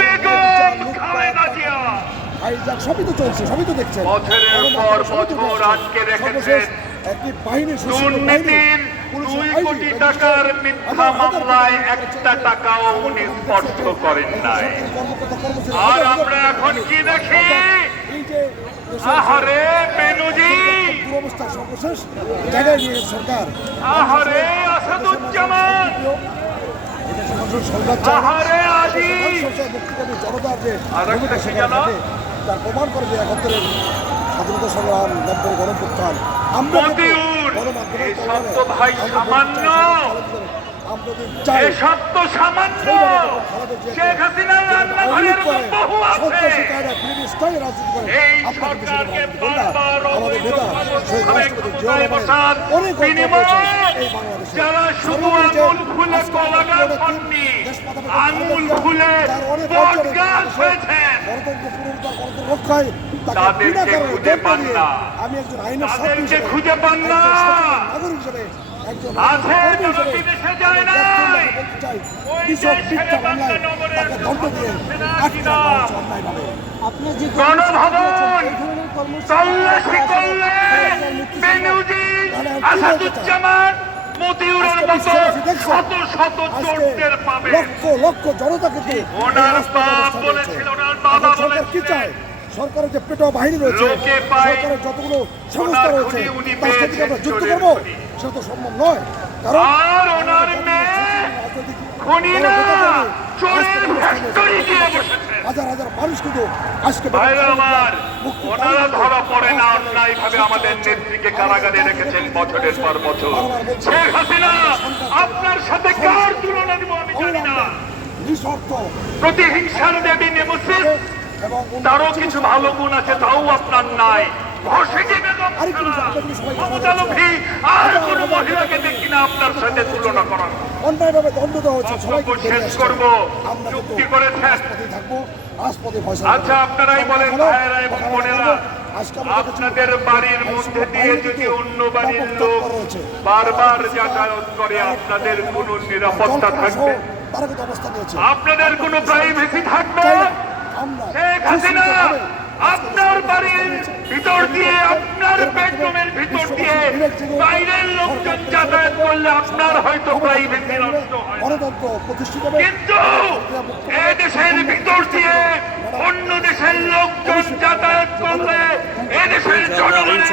Begum Khaleda Zia hijack সবই তো চলছে, সবই তো দেখছেন। বছরের পর বছর আটকে রেখেছেন একটি বাহিনী দুর্নীতির 2 কোটি টাকার মিথ্যা মামলায় একটা টাকাও উনি স্পর্শ করেন নাই। আর আমরা এখন কি দেখি? আহারে বেনজি, দুরবস্থা সর্বশেষ জায়গায় নিয়ে সরকার, আহারে আসাদুজ্জামান, আহারে আজি, মুক্তিকামী জনতার যে আরেকটা কি জানো? তার প্রমাণ করে যে 71-এর স্বাধীনতা সংগ্রাম, 90-এর গণপ্রত্যান, আমরা মতিউর, এই শব্দ ভাই সামান্য, এই শব্দ সামান্য। শেখ হাসিনার রান্নাঘরের বহু আছে। এই সরকারকে বারবার ক্ষমতায় বসার বিনিময়ে যারা শুধু আঙুল খুলে কলা গাছ হননি, আঙুল খুলে বট গাছ হয়েছেন, তাদেরকে খুঁজে পান না, তাদেরকে খুঁজে পান না। আছে যারা বিদেশে যায় নাই, ওই যে ছেলে বাংলা নগরের গণভবন তল্লাশি করলে বেনজি, আসাদুজ্জামান, মতিউরের মতো শত শত চোরদের পাবে। লক্ষ লক্ষ জনতা কিন্তু ওনার বাপ বলেছিল, ওনার বাবা বলেছিলেন, সরকারের যে পেটোয়া বাহিনী রয়েছে, সরকারের যতগুলো সংস্থা রয়েছে, তার সাথে আমরা যুদ্ধ করবো, সেটা তো সম্ভব নয়। কারণ আর ওনার মেয়ে খুনিরা চোরের ফ্যাক্টরি দিয়ে বসেছে। হাজার হাজার মানুষ কিন্তু আজকে ভাইরা আমার, ওনারা ধরা পড়ে না অন্যায়ভাবে আমাদের নেত্রীকে কারাগারে রেখেছেন বছরের পর বছর। শেখ হাসিনা, আপনার সাথে কার তুলনা দিব আমি জানি না। নিঃশর্ত প্রতিহিংসার দেবী নেমেসিস, তারও কিছু ভালো গুণ আছে, তাও আপনার নাই। ঘষেটি বেগম ছাড়া মমতা লোভী আর কোন মহিলাকে দেখি না আপনার সাথে তুলনা করার। অন্যায়ভাবে দণ্ড দেওয়া হচ্ছে, সবাইকে শেষ করব, চুক্তি করেছেন। থাকবো, রাজপথে ফয়সালা। আচ্ছা, আপনারাই বলেন ভাইয়েরা এবং বোনেরা, আপনাদের বাড়ির মধ্যে দিয়ে যদি অন্য বাড়ির লোক বারবার যাতায়াত করে, আপনাদের কোন নিরাপত্তা থাকবে? তারা কিন্তু অবস্থা নিয়েছে। আপনাদের কোনো প্রাইভেসি থাকবে? শেখ হাসিনা আপনার বাড়ির ভিতর দিয়ে, আপনার বেডরুমের ভিতর দিয়ে বাইরের লোকজন যাতায়াত করলে আপনার হয়তো প্রাইভেসি নষ্ট হয়, কিন্তু এই দেশের ভিতর দিয়ে অন্য দেশের লোকজন যাতায়াত করলে এদেশের জনগণের